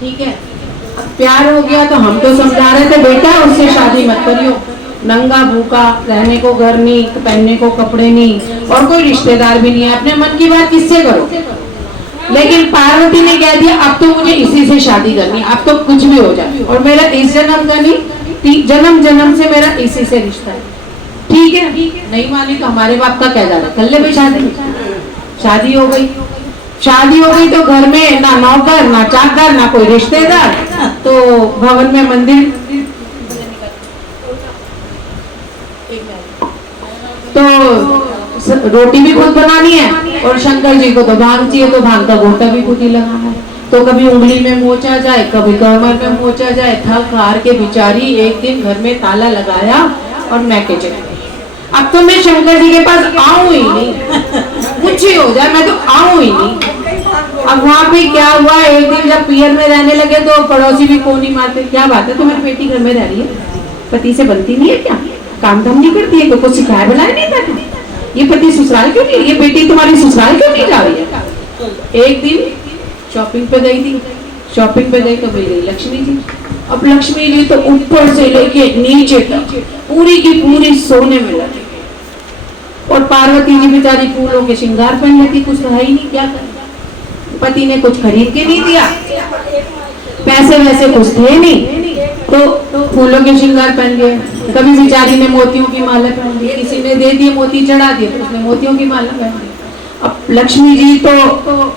ठीक है, अब प्यार हो गया तो हम तो समझा रहे थे बेटा उससे शादी मत करियो, नंगा भूखा, रहने को घर नहीं, पहनने को कपड़े नहीं, और कोई रिश्तेदार भी नहीं है, अपने मन की बात किससे करो। लेकिन पार्वती ने कह दिया अब तो मुझे इसी से शादी करनी, अब तो कुछ भी हो जाए, और मेरा इस जन्म का नहीं, जन्म जन्म से मेरा इसी से रिश्ता है। ठीक है, नहीं मानी तो हमारे बाप का क्या जा रहा है, कर ले भाई शादी। शादी हो गई, शादी हो गई तो घर में ना नौकर ना चाकर ना कोई रिश्तेदार, तो भवन में मंदिर, तो रोटी भी खुद बनानी है, और शंकर जी को तो भांग चाहिए, तो भांग का गोटा भी खुद ही लगाना है। तो कभी उंगली में मोचा जाए, कभी कमर में मोचा जाए, थक हार के बिचारी एक दिन घर में ताला लगाया और मैके चली गई। अब तो मैं शंकर जी के पास आऊं ही नहीं, कुछ ही हो जाए मैं तो आऊं ही नहीं। अब वहाँ पे क्या हुआ, एक दिन जब पियर में रहने लगे तो पड़ोसी भी कोनी मारते, क्या बात है तुम्हारी बेटी घर में रह रही है, पति से बनती नहीं है क्या, काम धाम नहीं करती है, कुछ सिखाया बनाया नहीं था, ये पति ससुराल क्यों नहीं, ये बेटी तुम्हारी ससुराल क्यों नहीं जा रही है। एक दिन शॉपिंग पे गई थी, शॉपिंग पे गई तो गई लक्ष्मी जी। अब लक्ष्मी जी तो ऊपर से लेके नीचे तक पूरी की पूरी सोने में लगी, और पार्वती जी बेचारी फूलों के श्रृंगार पहन लेती, कुछ तो है ही नहीं, क्या करे, पति ने कुछ खरीद के नहीं दिया, पैसे वैसे कुछ थे नहीं, तो फूलों के श्रृंगार पहन गए। कभी बेचारी ने मोतियों की माला पहन ली, किसी ने दे दिए मोती चढ़ा दिए तो उसने मोतियों की माला पहन ली। अब लक्ष्मी जी तो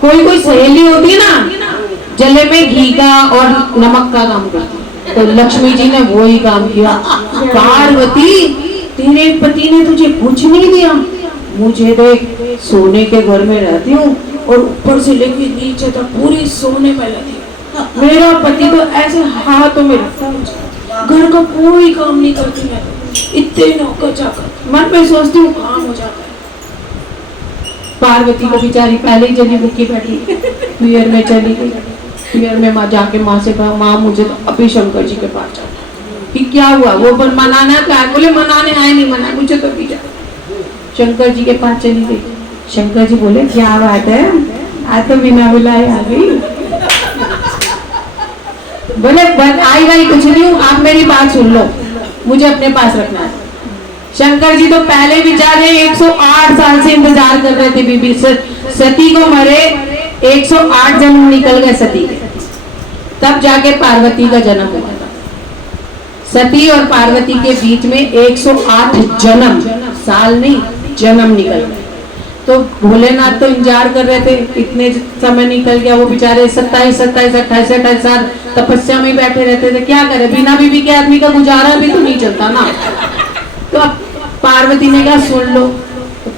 कोई कोई सहेली होती है ना, जले में घी का और नमक का काम करती, तो लक्ष्मी जी ने वो ही काम किया, पार्वती तेरे पति ने तुझे कुछ नहीं दिया, मुझे देख सोने के घर में रहती हूँ और ऊपर से लेके नीचे तक पूरी सोने में लगी, मेरा पति तो ऐसे हाथों में रखता है, घर का कोई काम नहीं करती मैं, इतने नौकर चाकर, मन में सोचती हूँ काम हो जाता है। पार्वती को बेचारी पहले ही जली भूखी बैठी, पियर में चली गई, पियर में माँ जाके माँ से कहा माँ मुझे तो अभी शंकर जी के पास जाना कि क्या हुआ, वो पर मनाना क्या, बोले मनाने आए नहीं, मना मुझे तो भी जा। शंकर जी के पास चली गई, शंकर जी बोले क्या बात है, आज तो बिना बुलाए आ गई। बोले आई गई कुछ नहीं हूँ, आप मेरी बात सुन लो, मुझे अपने पास रखना है। शंकर जी तो पहले बेचारे 108 साल से इंतजार कर रहे थे, बीबी सती को मरे 108 जन्म निकल गए सती के, तब जाके पार्वती का जन्म हुआ। सती और पार्वती के बीच में 108 जन्म, साल नहीं जन्म निकल गए। तो भोलेनाथ तो इंतजार कर रहे थे, इतने समय निकल गया, वो बेचारे 27, 28 साल तपस्या में बैठे रहते थे, क्या करे, बिना बीबी के आदमी का गुजारा भी तो नहीं चलता ना। तो अब पार्वती ने कहा सुन लो, तो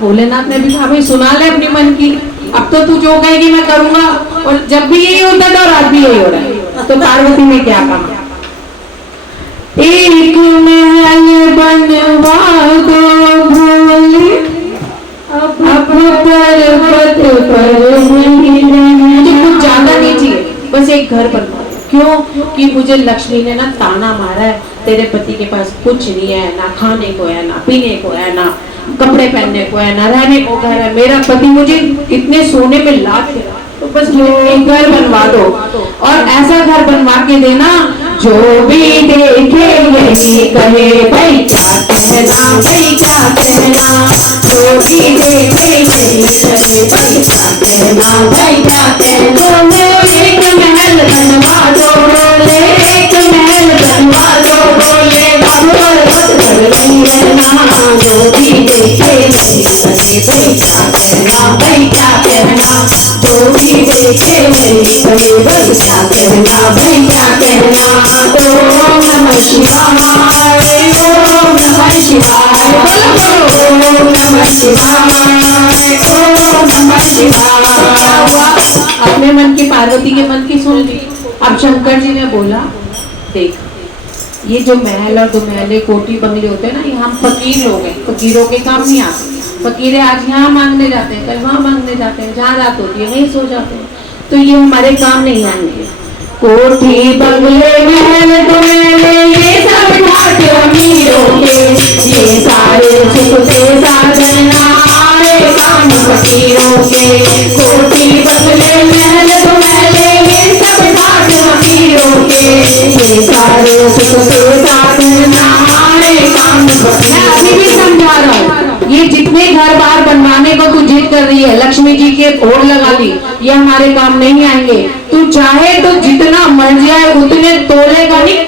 भोलेनाथ ने भी कहा भाई सुना ले अपनी मन की, अब तो तू जो कहेगी मैं करूंगा, और जब भी यही होता था और आज भी यही हो रहा है। तो पार्वती ने क्या कहा, एक महल बनवा दो भोले, अब पर्वत पर मुझे कुछ ज्यादा नहीं चाहिए, बस एक घर बनवा दो। क्यों कि मुझे लक्ष्मी ने ना ताना मारा है, तेरे पति के पास कुछ नहीं है, ना खाने को है, ना पीने को है, ना कपड़े पहनने को है, ना रहने को घर है, मेरा पति मुझे इतने सोने में लाद के, तो बस मुझे एक घर बनवा दो, और ऐसा घर बनवा के देना जो भी देखे यही कहे भाई क्या कहना, भाई क्या कहना, जो भी देखे यही कहे भाई क्या कहना, भाई क्या कहना। एक महल बनवा दो बोले, एक महल बनवा दो बोले, पर्वत पर नहीं रहना, जो भी देखे यही कहे भाई क्या कहना, भाई क्या कहना, जो भी देखे यही कहे भाई क्या कहना, भाई क्या कहना। ओम नमः शिवाय, ओम नमः शिवाय, ओम नमः शिवाय, ओम नमः शिवाय। अपने मन की पार्वती के मन की सुन ली। अब शंकर जी ने बोला देख ये जो महल और दुमहले कोठी बंगले होते हैं ना, ये हम फकीर लोग हैं, फकीरों के काम नहीं आते। फकीर आज यहाँ मांगने जाते हैं, कल वहाँ मांगने जाते हैं, जहाँ रात होती है वहीं सो जाते हैं, तो ये हमारे काम नहीं आएंगे। कोठी बंगले महल दुमहले ये सब ठाट अमीरों के, ये सारे सुख के साधन आए काम फकीरों के। कोठी बंगले महल दुमहले ये सब ठाट मैं अभी भी समझा रहा हूँ, ये जितने घर बार बनवाने को तू जिद कर रही है, लक्ष्मी जी के होड़ लगा ली, ये हमारे काम नहीं आएंगे। तू चाहे तो जितना मर जाए उतने तोले का नहीं,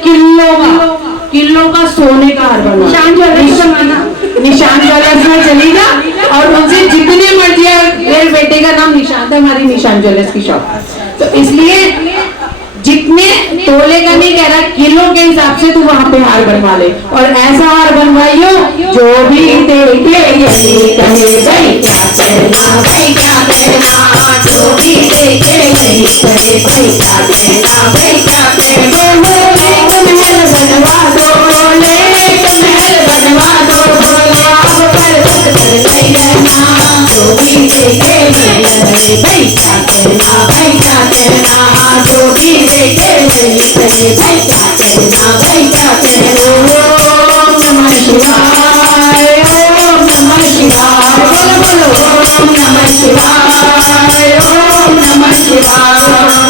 किलो का सोने का हार बनवा, निशान ज्वेलर्स में चली जा और उनसे जितने मर्जी है। मेरे बेटे का नाम निशांत है, हमारी निशान ज्वेलर्स की शॉप। तो इसलिए जितने तोले का नहीं कह रहा, किलो के हिसाब से तू वहां पे हार बनवा ले, और ऐसा हार बनवाइयो जो भी देखे यही कहे भाई क्या कहना, भाई क्या कहना, जो भी देखे यही कहे भाई क्या कहना, भाई क्या कहना। एक महल बनवा दो, एक महल बनवा दो, आप पर्वत पर नहीं रहना, जो भी देखे यही कहे भाई क्या कहना, भाई क्या कहना, जो भी देखे यही कहे भाई क्या कहना, भाई क्या कहना। ओम नमः शिवाय, ओम नमः शिवाय, बोलो बोलो ओम नमः शिवाय, ओम नमः शिवाय।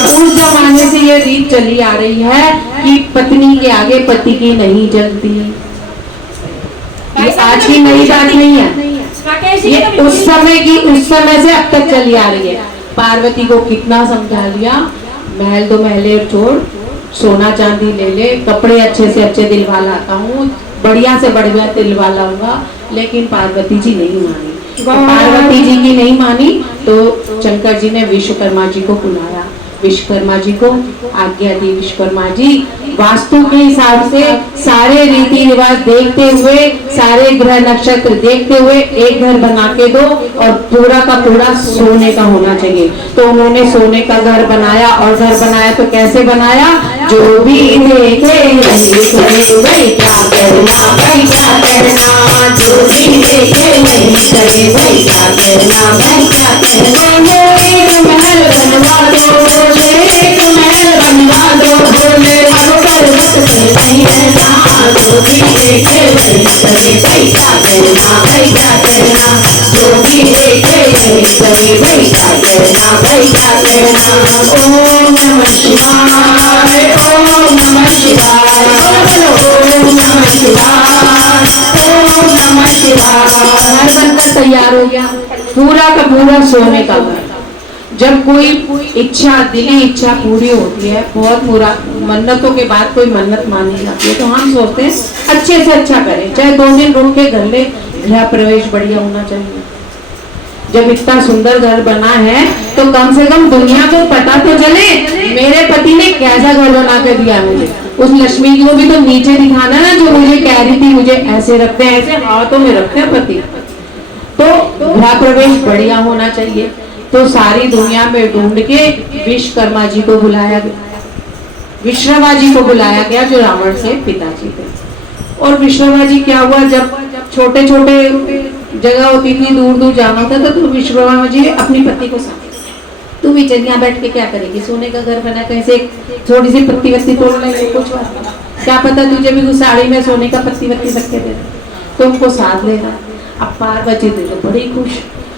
उस जमाने से ये रीत चली आ रही है कि पत्नी के आगे पति की नहीं जलती। ये आज की नई बात नहीं है, ये उस समय से अब तक चली आ रही है। पार्वती को कितना समझा लिया, महल दो महले छोड़, सोना चांदी ले ले, कपड़े अच्छे से अच्छे दिलवा लाता हूँ, बढ़िया से बढ़िया दिलवा लाऊंगा, लेकिन पार्वती जी नहीं मानी। तो पार्वती जी की नहीं मानी तो शंकर जी ने विश्वकर्मा जी को बुलाया। विश्वकर्मा जी को आज्ञा दी, विश्वकर्मा जी वास्तु के हिसाब से सारे रीति रिवाज देखते हुए, सारे ग्रह नक्षत्र देखते हुए एक घर बना के दो, और पूरा का पूरा सोने का होना चाहिए। तो उन्होंने सोने का घर बनाया, और घर बनाया तो कैसे बनाया, जो भी देखे वही करे भाई क्या करना, भाई क्या करना, जो भी देखे वही करे भाई क्या करना, भाई क्या करना। एक महल बनवा दो, एक महल बनवा दो, बोले अब पर्वत पर नहीं रहना, जो भी देखे वही करे भाई क्या करना, भाई क्या करना, जो भी देखे वही करे भाई क्या करना, भाई क्या करना। ओम नमः शिवाय, ओम नमः शिवाय, बोलो ओम नमः शिवाय, ओम नमः शिवाय। घर बनकर तैयार हो गया, पूरा का पूरा सोने का घर। जब कोई इच्छा, दिली इच्छा पूरी होती है, बहुत पूरा मन्नतों के बाद कोई मन्नत मानी जाती है, तो हम सोचते हैं अच्छे से अच्छा करें, चाहे 2 दिन रुक के घर ले, गृह प्रवेश बढ़िया होना चाहिए। जब इतना सुंदर घर बना है तो कम से कम दुनिया को पता तो चले मेरे पति ने कैसा घर बना के दिया मुझे। उस लक्ष्मी को भी तो नीचे दिखाना ना, जो मुझे कह रही थी मुझे ऐसे रखते हैं, ऐसे हाथों में रखते हैं पति। तो गृह प्रवेश बढ़िया होना चाहिए। तो सारी दुनिया में ढूंढ के विश्वकर्मा जी को बुलाया गया, विश्वकर्मा जी को बुलाया गया जो रावण के पिताजी थे। और विश्वकर्मा जी क्या हुआ, जब छोटे छोटे जगह होती थी, दूर दूर जाना होता था, तो विश्वकर्मा जी ने अपनी पत्नी को साथ, तू भी चल यहाँ बैठ के क्या करेगी, सोने का घर बना, कैसे थोड़ी सी पत्ती वत्ती तोड़ लेंगे, कुछ क्या पता तुझे भी उस साड़ी में सोने का पत्ती वत्ती रख के दे, तो उनको साथ ले रहा। अब पार्वती तो बड़ी खुश,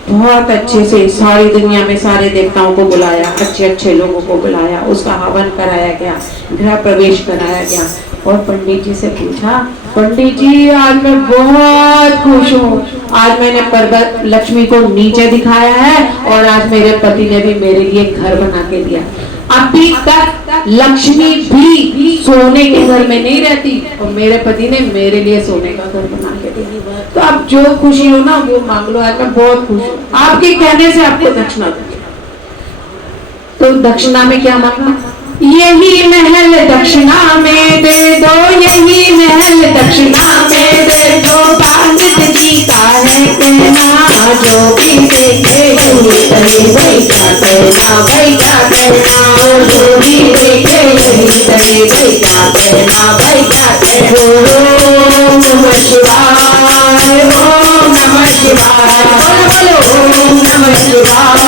बहुत अच्छे से सारी दुनिया में सारे देवताओं को बुलाया, अच्छे अच्छे लोगों को बुलाया, उसका हवन कराया गया, गृह प्रवेश कराया गया। और पंडित जी से पूछा, पंडित जी आज मैं बहुत खुश हूँ, आज मैंने पर्वत लक्ष्मी को नीचे दिखाया है, और आज मेरे पति ने भी मेरे लिए घर बना के दिया। अभी तक लक्ष्मी भी सोने के घर में नहीं रहती, और मेरे पति ने मेरे लिए सोने का घर बना के दिया। तो आप जो खुशी हो ना वो मांग लो, आज मैं बहुत खुश हूँ, आपके कहने से आपको दक्षिणा दूंगी। तो दक्षिणा में क्या मांगा, यही महल दक्षिणा में दे दो, यही महल दक्षिणा में दे दो, पंडित जी का है कहना, जो भी देखे यही करे भाई क्या कहना, भाई क्या कहना, जो भी देखे यही करे भाई क्या कहना, भाई क्या कहना। ओम नमः शिवाय, ओम नमः शिवाय, बोलो ओम नमः शिवाय,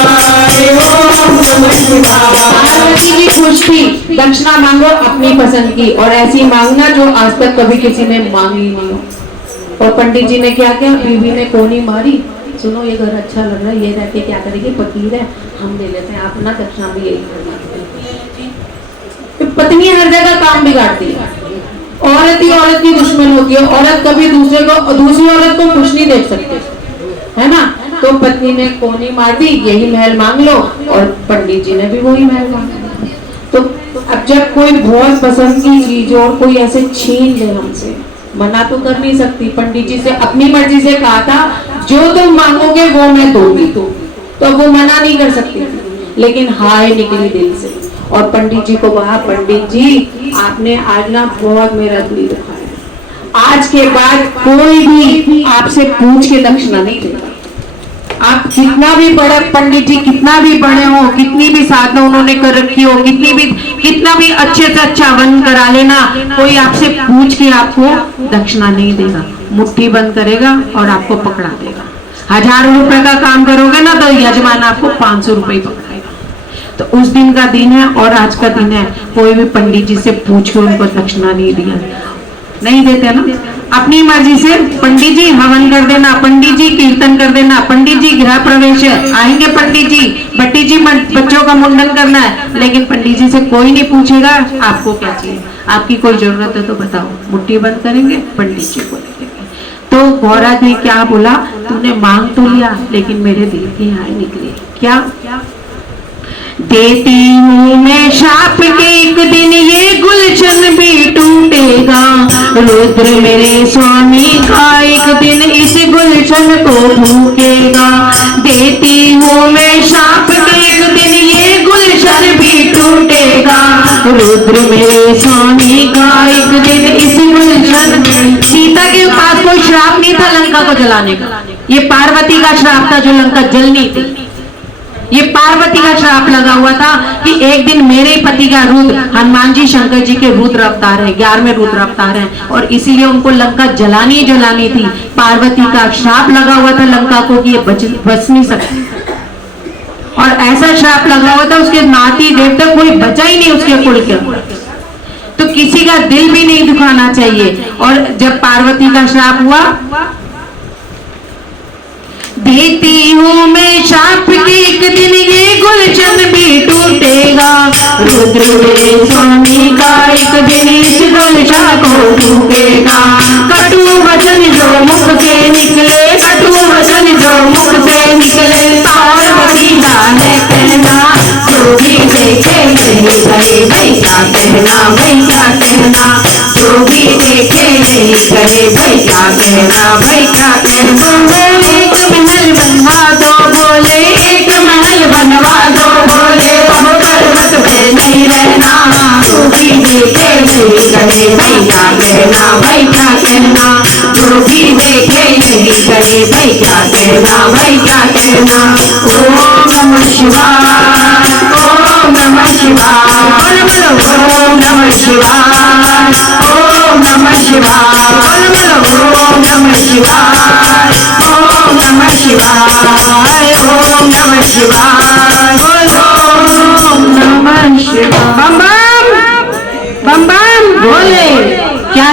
ओम नमः शिवाय। पार्वती जी खुश थी, दक्षिणा मांगो अपनी पसंद की, और ऐसी मांगना जो आज तक कभी किसी ने मांगी नहीं हो। और पंडित जी ने क्या किया, बीवी ने कोनी मारी, सुनो ये घर अच्छा लग रहा है, ये रह के क्या करेगी, फकीर है, हम ले लेते हैं, आप ना दक्षिणा भी यही करना। तो पत्नी हर जगह काम बिगाड़ती है, औरत ही औरत की दुश्मन होती है, औरत कभी दूसरी औरत को खुश नहीं देख सकती, है ना। तो पत्नी ने कोनी मार दी, यही महल मांग लो, और पंडित जी ने भी वही महल मांगा। तो अब जब कोई बहुत पसंद की चीज और कोई ऐसे छीन ले हमसे, मना तो कर नहीं सकती। पंडित जी से अपनी मर्जी से कहा था जो तुम मांगोगे वो मैं दूंगी, तो वो मना नहीं कर सकती, लेकिन हाय निकली दिल से। और पंडित जी को कहा, पंडित जी आपने आज ना बहुत मेरा दिल दुखाया, आज के बाद कोई भी आपसे पूछ के दक्षिणा नहीं देगा। आप कितना भी बड़ा पंडित जी, कितना भी बड़े हो, कितनी भी साधना उन्होंने कर रखी हो, कितना भी अच्छे से अच्छा वन करा लेना, कोई आपसे पूछ के आपको दक्षिणा नहीं देगा। मुट्ठी बंद करेगा और आपको पकड़ा देगा। 1000 रुपए का काम करोगे ना तो यजमान आपको 500 रुपए पकड़ाएगा। तो उस दिन का दिन है और आज का दिन है, कोई भी पंडित जी से पूछ के उनको दक्षिणा नहीं दिया, नहीं देते ना। अपनी मर्जी से पंडित जी हवन कर देना, पंडित जी कीर्तन कर देना, पंडित जी गृह प्रवेश है आएंगे, पंडित जी बच्चों का मुंडन करना है, लेकिन पंडित जी से कोई नहीं पूछेगा आपको क्या चाहिए, आपकी कोई जरूरत है तो बताओ, मुट्ठी बंद करेंगे, पंडित जी को दे देंगे। तो गौरा ने क्या बोला, तूने मांग तो लिया लेकिन मेरे दिल की हाय निकली। क्या देती हूँ मैं शाप के एक दिन ये गुलशन भी टूटेगा, रुद्र मेरे स्वामी का एक दिन इस गुलशन को भूकेगा। देती हूँ मैं शाप के एक दिन ये गुलशन भी टूटेगा, रुद्र मेरे स्वामी का एक दिन इस गुलशन। सीता के पास कोई श्राप नहीं था लंका को जलाने का, ये पार्वती का श्राप था जो लंका जलनी थी। ये पार्वती का श्राप लगा हुआ था कि एक दिन मेरे पति का रुद्र, हनुमान जी शंकर जी के रुद्र अवतार है, 11वें रुद्र अवतार है, और इसीलिए उनको लंका जलानी थी। पार्वती का श्राप लगा हुआ था लंका को कि ये बच नहीं सकती, और ऐसा श्राप लगा हुआ था उसके नाती देवता कोई बचा ही नहीं उसके कुल के, तो किसी का दिल भी नहीं दुखाना चाहिए। और जब पार्वती का श्राप हुआ, देती हूँ मैं शाप के एक दिन ये गुलशन भी टूटेगा, रुद्र मेरे स्वामी का एक दिन इस गुलशन को टूटेगा। कटु वचन जो मुख से निकले, कटु वचन जो मुख से निकले, पार्वती का है कहना, जो भी देखे नहीं करे भाई क्या कहना, भाई क्या कहना, जो भी देखे नहीं करे भाई क्या कहना, भाई क्या कहना। महल बनवा दो बोले, एक महल बनवा दो बोले, अब पर्वत पे नहीं रहना, जो भी देखे नहीं करे भाई क्या कहना, भाई क्या कहना, जो भी देखे नहीं करे भाई क्या कहना, भाई क्या कहना। ओम नमः शिवाय, ओम नमः शिवाय, ओम नमः शिवाय, ओम नमः शिवाय, ओम नमः शिवाय, ओम नमः शिवाय, ओम नमः शिवाय,